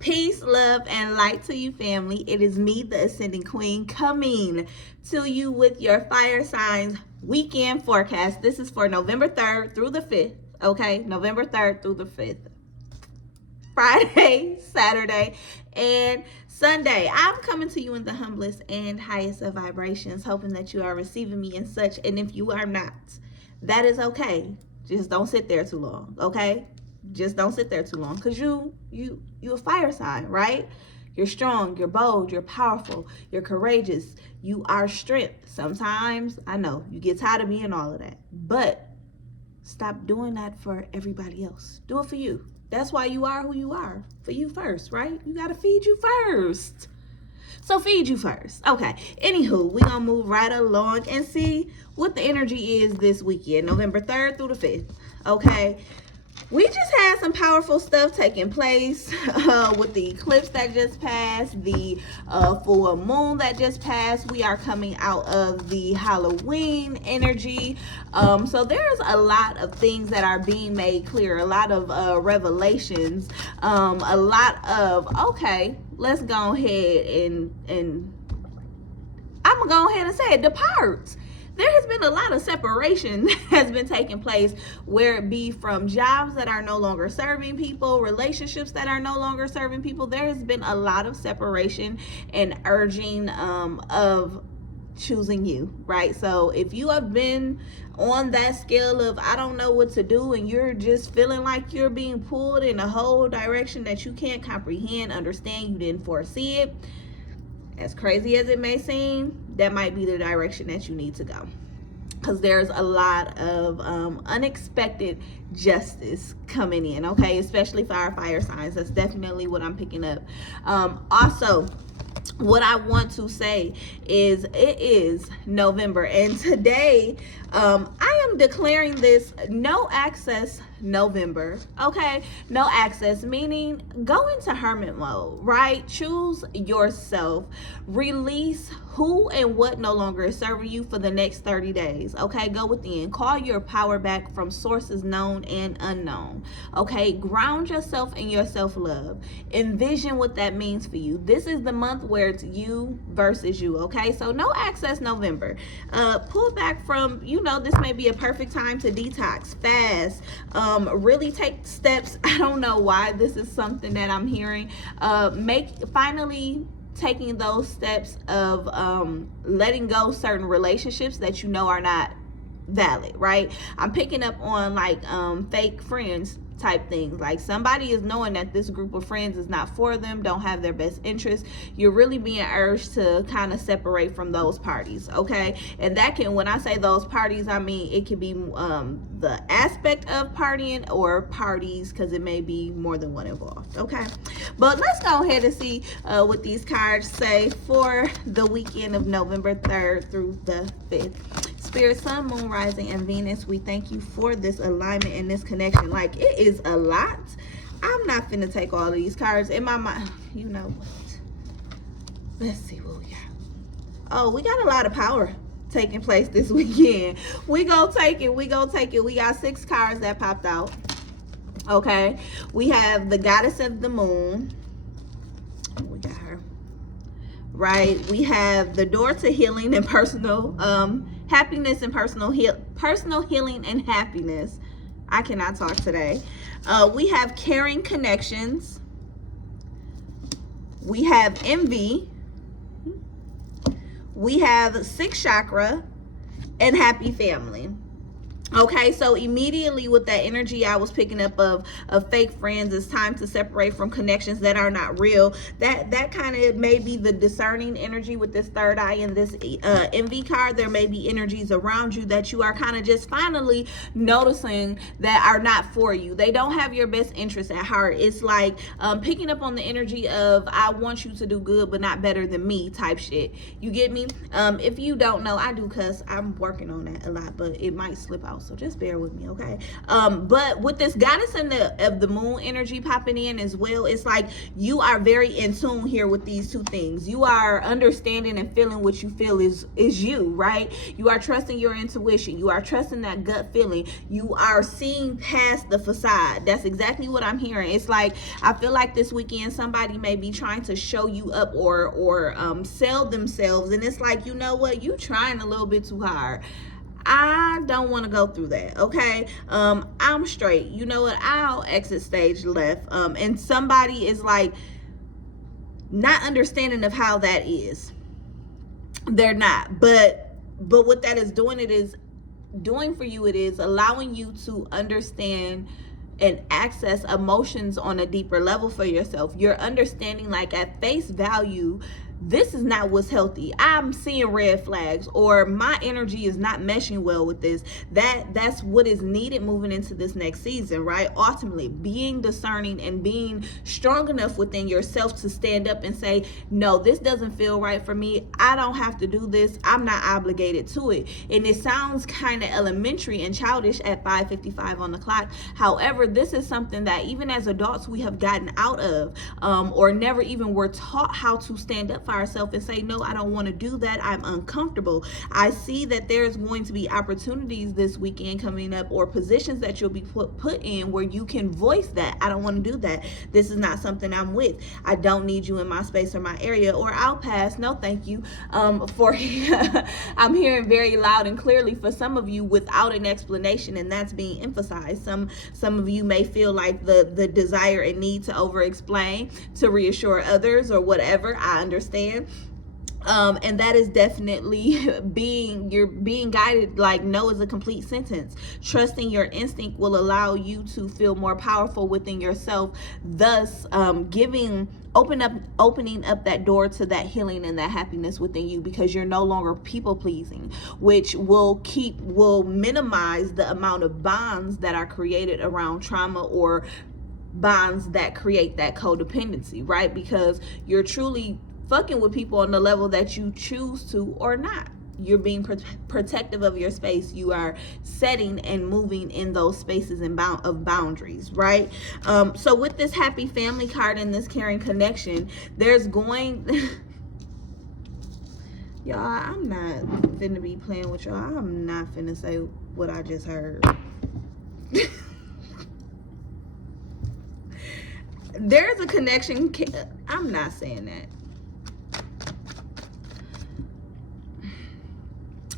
Peace, love, and light to you, family. It is me, the Ascending Queen, coming to you with your fire signs weekend forecast. This is for November 3rd through the 5th, okay? November 3rd through the 5th. Friday, Saturday, and Sunday. I'm coming to you in the humblest and highest of vibrations, hoping that you are receiving me in such. And if you are not, that is okay. Just don't sit there too long, okay? Just don't sit there too long, because you a fire sign, right? You're strong, you're bold, you're powerful, you're courageous, you are strength. Sometimes, I know, you get tired of being all of that, but stop doing that for everybody else. Do it for you. That's why you are who you are. For you first, right? You gotta feed you first. So feed you first. Okay. Anywho, we're gonna move right along and see what the energy is this weekend, November 3rd through the 5th. Okay. We just had some powerful stuff taking place with the eclipse that just passed, the full moon that just passed. We are coming out of the Halloween energy. So there's a lot of things that are being made clear, a lot of revelations, a lot of, okay, let's go ahead and I'm going to go ahead and say it, depart. There has been a lot of separation that has been taking place, where it be from jobs that are no longer serving people, relationships that are no longer serving people. There has been a lot of separation and urging of choosing you, right? So if you have been on that scale of I don't know what to do, and you're just feeling like you're being pulled in a whole direction that you can't comprehend, understand, you didn't foresee it, as crazy as it may seem, that might be the direction that you need to go, because there's a lot of unexpected justice coming in, okay, especially for our fire signs. That's definitely what I'm picking up. Also, what I want to say is it is November, and today I am declaring this no access November, okay? No access, meaning go into hermit mode, right? Choose yourself. Release who and what no longer is serving you for the next 30 days, okay? Go within. Call your power back from sources known and unknown, okay? Ground yourself in your self-love. Envision what that means for you. This is the month where it's you versus you, okay? So no access November. Pull back from, this may be a perfect time to detox, fast, really take steps. I don't know why this is something that I'm hearing. Finally taking those steps of letting go certain relationships that are not valid, right? I'm picking up on like fake friends type things, like somebody is knowing that this group of friends is not for them, don't have their best interest. You're really being urged to kind of separate from those parties, okay? And that can, when I say those parties, I mean it can be the aspect of partying or parties, because it may be more than one involved, okay? But let's go ahead and see what these cards say for the weekend of November 3rd through the 5th. Spirit, Sun, Moon, Rising, and Venus, we thank you for this alignment and this connection. Like, it is a lot. I'm not finna take all of these cards in my mind. You know what? Let's see what we got. Oh, we got a lot of power taking place this weekend. We gonna take it. We gonna take it. We got 6 cards that popped out. Okay. We have the Goddess of the Moon. We got her. Right. We have the door to healing and personal happiness and personal healing and happiness. I cannot talk today. We have caring connections. We have envy. We have 6th chakra and happy family. Okay, so immediately with that energy I was picking up of fake friends, it's time to separate from connections that are not real. That kind of may be the discerning energy with this third eye and this envy card. There may be energies around you that you are kind of just finally noticing that are not for you. They don't have your best interest at heart. It's like picking up on the energy of I want you to do good but not better than me type shit. You get me? If you don't know, I do cuss. I'm working on that a lot, but it might slip out so just bear with me, okay? But with this goddess and of the moon energy popping in as well, it's like you are very in tune here with these two things. You are understanding and feeling what you feel is you, right? You are trusting your intuition. You are trusting that gut feeling. You are seeing past the facade. That's exactly what I'm hearing. It's like, I feel like this weekend somebody may be trying to show you up or sell themselves, and it's like, you know what, you trying a little bit too hard. I don't want to go through that, okay? I'm straight. You know what? I'll exit stage left. And somebody is like not understanding of how that is. They're not. But what that is doing, it is doing for you, it is allowing you to understand and access emotions on a deeper level for yourself. You're understanding, like, at face value, this is not what's healthy. I'm seeing red flags, or my energy is not meshing well with this. That's what is needed moving into this next season, right? Ultimately, being discerning and being strong enough within yourself to stand up and say, no, this doesn't feel right for me. I don't have to do this. I'm not obligated to it. And it sounds kind of elementary and childish at 5:55 on the clock. However, this is something that even as adults we have gotten out of, or never even were taught how to stand up ourselves and say, no, I don't want to do that. I'm uncomfortable. I see that there's going to be opportunities this weekend coming up, or positions that you'll be put in where you can voice that I don't want to do that. This is not something I'm with. I don't need you in my space or my area, or I'll pass. No, thank you. I'm hearing very loud and clearly for some of you without an explanation, and that's being emphasized. Some of you may feel like the desire and need to over explain to reassure others or whatever. I understand. And that is definitely you're being guided. Like, no is a complete sentence. Trusting your instinct will allow you to feel more powerful within yourself, thus opening up that door to that healing and that happiness within you, because you're no longer people pleasing, which will minimize the amount of bonds that are created around trauma, or bonds that create that codependency, right? Because you're truly fucking with people on the level that you choose to or not. You're being protective of your space. You are setting and moving in those spaces and of boundaries, right? So with this happy family card and this caring connection, there's going y'all, I'm not finna be playing with y'all. I'm not finna say what I just heard. There's a connection. I'm not saying that.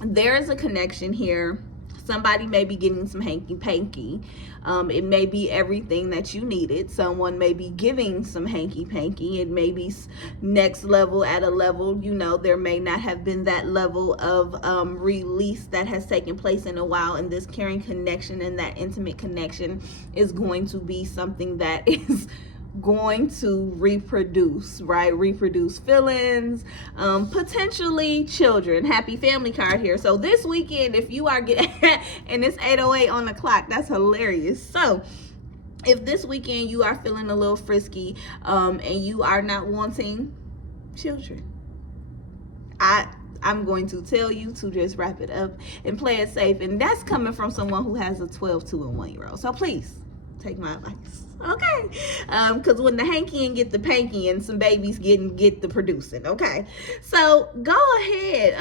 There is a connection here. Somebody may be getting some hanky-panky. It may be everything that you needed. Someone may be giving some hanky-panky. It may be next level at a level, you know, there may not have been that level of release that has taken place in a while. And this caring connection and that intimate connection is going to be something that is going to reproduce, right? Reproduce feelings, potentially children. Happy family card here. So this weekend, if you are getting, and it's 8:08 on the clock, that's hilarious. So if this weekend you are feeling a little frisky, and you are not wanting children, I'm going to tell you to just wrap it up and play it safe. And that's coming from someone who has a 12, 2, and 1-year-old. So please take my advice, okay? Because when the hanky and get the panky, and some babies get the producing, okay? So go ahead.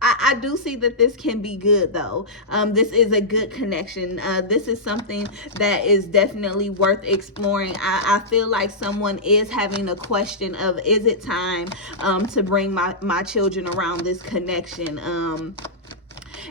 I do see that this can be good, though. This is a good connection. This is something that is definitely worth exploring. I feel like someone is having a question of, is it time to bring my children around this connection?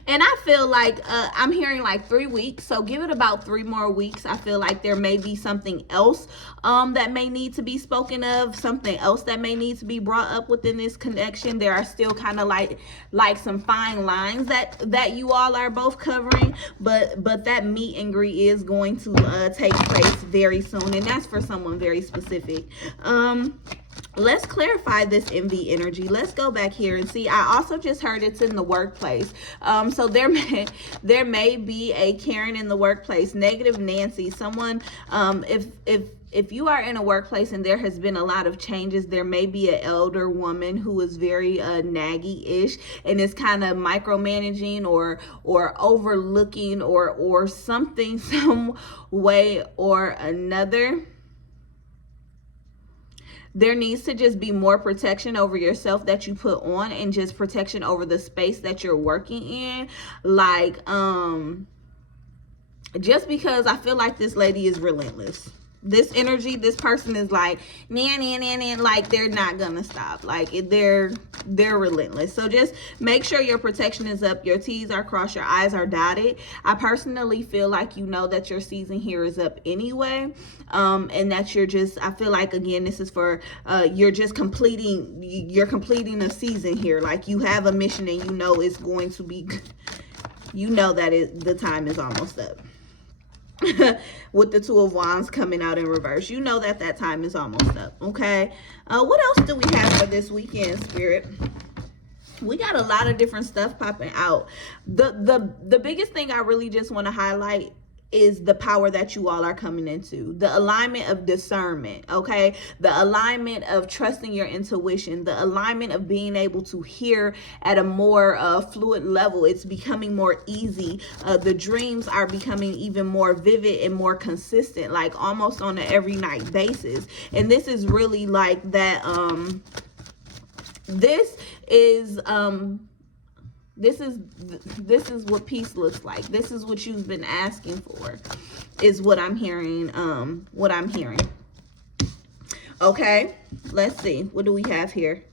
And I feel like I'm hearing like 3 weeks. So give it about 3 more weeks. I feel like there may be something else that may need to be spoken of, something else that may need to be brought up within this connection. There are still kind of like some fine lines that you all are both covering, but that meet and greet is going to take place very soon, and that's for someone very specific. let's clarify this envy energy. Let's go back here and see. I also just heard it's in the workplace. So there may be a Karen in the workplace, negative Nancy, someone, if you are in a workplace and there has been a lot of changes, there may be an elder woman who is very naggy-ish and is kind of micromanaging or overlooking or something, some way or another. There needs to just be more protection over yourself that you put on, and just protection over the space that you're working in. Like, just because I feel like this lady is relentless. This energy, this person is like, like they're not gonna stop. Like they're relentless. So just make sure your protection is up, your T's are crossed, your I's are dotted. I personally feel like you know that your season here is up anyway, and that you're just, I feel like, again, this is for you're completing a season here. Like you have a mission and you know it's going to be, you know that the time is almost up. With the Two of Wands coming out in reverse, you know that time is almost up. Okay, what else do we have for this weekend, Spirit? We got a lot of different stuff popping out. The biggest thing I really just want to highlight is the power that you all are coming into, the alignment of discernment, okay, the alignment of trusting your intuition, the alignment of being able to hear at a more fluid level. It's becoming more easy. The dreams are becoming even more vivid and more consistent, like almost on an every night basis. And this is really like that. This is what peace looks like. This is what you've been asking for, is what I'm hearing. Okay, let's see. What do we have here?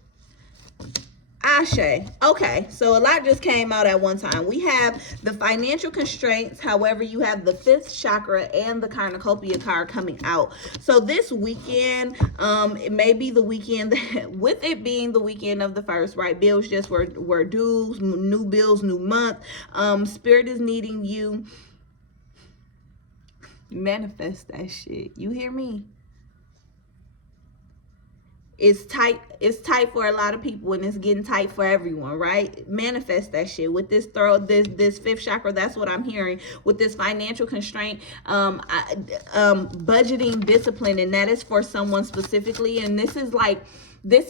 Ashe. Okay, so a lot just came out at one time. We have the financial constraints. However, you have the fifth chakra and the cornucopia card coming out. So this weekend, it may be the weekend that, with it being the weekend of the first, right? Bills just were due, new bills, new month. Spirit is needing you. Manifest that shit. You hear me? It's tight for a lot of people, and it's getting tight for everyone, right? Manifest that shit with this this fifth chakra. That's what I'm hearing with this financial constraint, budgeting discipline, and that is for someone specifically. And this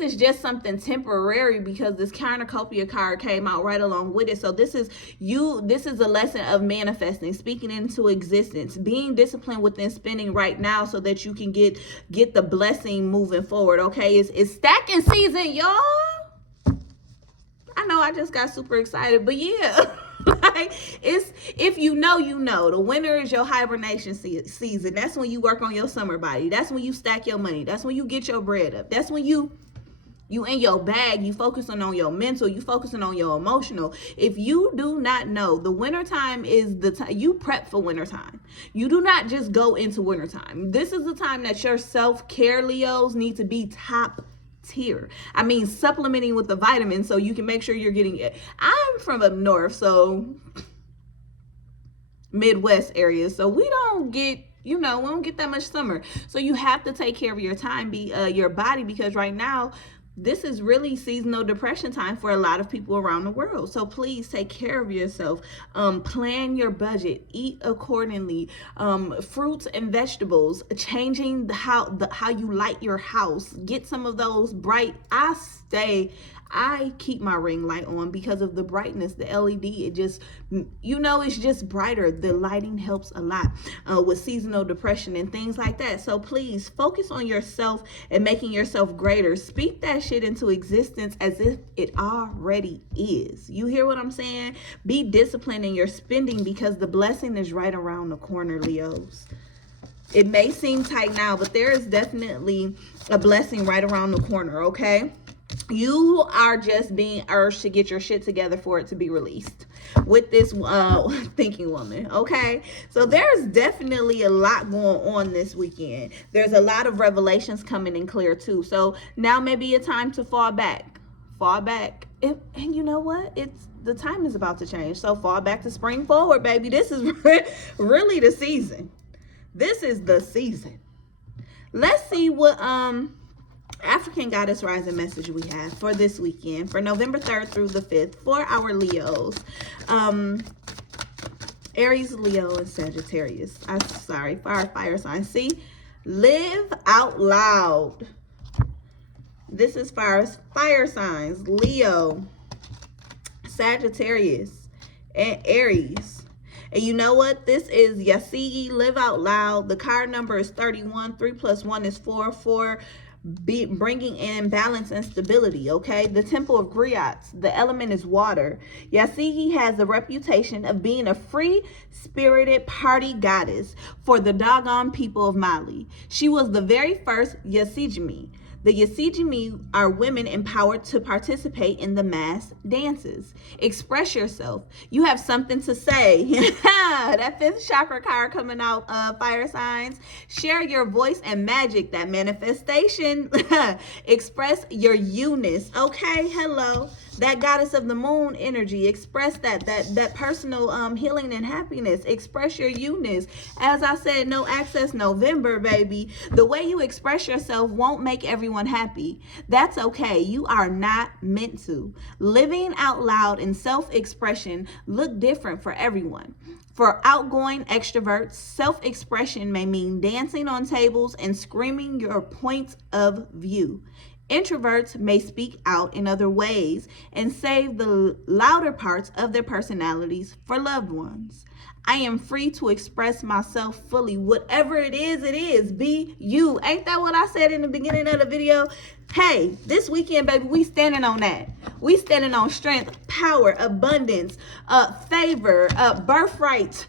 is just something temporary because this cornucopia card came out right along with it. So this is a lesson of manifesting, speaking into existence, being disciplined within spending right now so that you can get the blessing moving forward. Okay, it's stacking season, y'all. I know I just got super excited, but yeah. Like, it's, if you know, you know. The winter is your hibernation season. That's when you work on your summer body. That's when you stack your money. That's when you get your bread up. That's when you in your bag, you focusing on your mental, you focusing on your emotional. If you do not know, the wintertime is the time you prep for wintertime. You do not just go into wintertime. This is the time that your self-care, Leos, need to be top tier. I mean, supplementing with the vitamins so you can make sure you're getting it. I'm from up north, so Midwest area, so we don't get, we don't get that much summer. So you have to take care of your time, your body, because right now, this is really seasonal depression time for a lot of people around the world. So please take care of yourself. Plan your budget. Eat accordingly. Fruits and vegetables. Changing how you light your house. Get some of those bright. I keep my ring light on because of the brightness, the LED. It just, it's just brighter. The lighting helps a lot with seasonal depression and things like that. So please focus on yourself and making yourself greater. Speak that shit into existence as if it already is. You hear what I'm saying? Be disciplined in your spending because the blessing is right around the corner, Leos. It may seem tight now, but there is definitely a blessing right around the corner, okay? You are just being urged to get your shit together for it to be released with this thinking woman, okay? So there's definitely a lot going on this weekend. There's a lot of revelations coming in clear too. So now may be a time to fall back. And you know what? The time is about to change. So fall back to spring forward, baby. This is really the season. This is the season. Let's see what African Goddess Rising message we have for this weekend, for November 3rd through the 5th, for our Leos. Aries, Leo, and Sagittarius. I'm sorry, fire signs. See? Live out loud. This is fire signs. Leo, Sagittarius, and Aries. And you know what? This is Yasigi, live out loud. The card number is 31. 3 plus 1 is 4. Bringing in balance and stability. Okay, the temple of griots, the element is water. Yasigi has the reputation of being a free spirited party goddess for the doggone people of Mali. She was the very first Yasigimi. The Yasigimi are women empowered to participate in the mass dances. Express yourself. You have something to say. That 5th chakra card coming out, fire signs. Share your voice and magic, that manifestation. Express your you-ness. Okay, hello. That goddess of the moon energy. Express that personal healing and happiness. Express your you-ness. As I said, no access November, baby. The way you express yourself won't make everyone happy. That's okay. You are not meant to. Living out loud and self-expression look different for everyone. For outgoing extroverts, self-expression may mean dancing on tables and screaming your point of view. Introverts may speak out in other ways and save the louder parts of their personalities for loved ones. I am free to express myself fully. Whatever it is, be you. Ain't that what I said in the beginning of the video? Hey, this weekend, baby, we standing on that. We standing on strength, power, abundance, favor, birthright.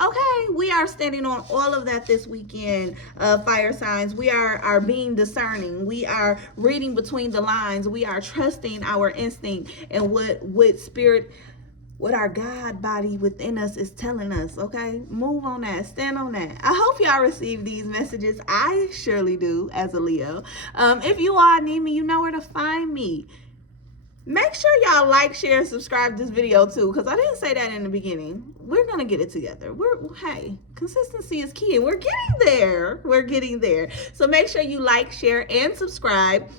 Okay, we are standing on all of that this weekend, fire signs. We are being discerning. We are reading between the lines. We are trusting our instinct and what spirit, what our God body within us is telling us. Okay, move on that, stand on that. I hope y'all receive these messages. I surely do as a Leo. If you all need me, you know where to find me. Make sure y'all like, share, and subscribe to this video too, because I didn't say that in the beginning. We're going to get it together. Hey, consistency is key, and we're getting there. We're getting there. So make sure you like, share, and subscribe.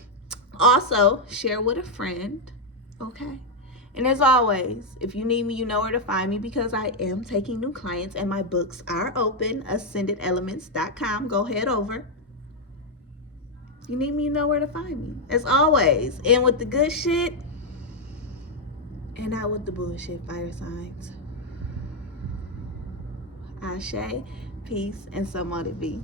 Also, share with a friend, okay? And as always, if you need me, you know where to find me, because I am taking new clients, and my books are open, ascendedelements.com. Go head over. You need me, you know where to find me. As always, in with the good shit, and out with the bullshit, fire signs. Ashe, peace, and so might it be.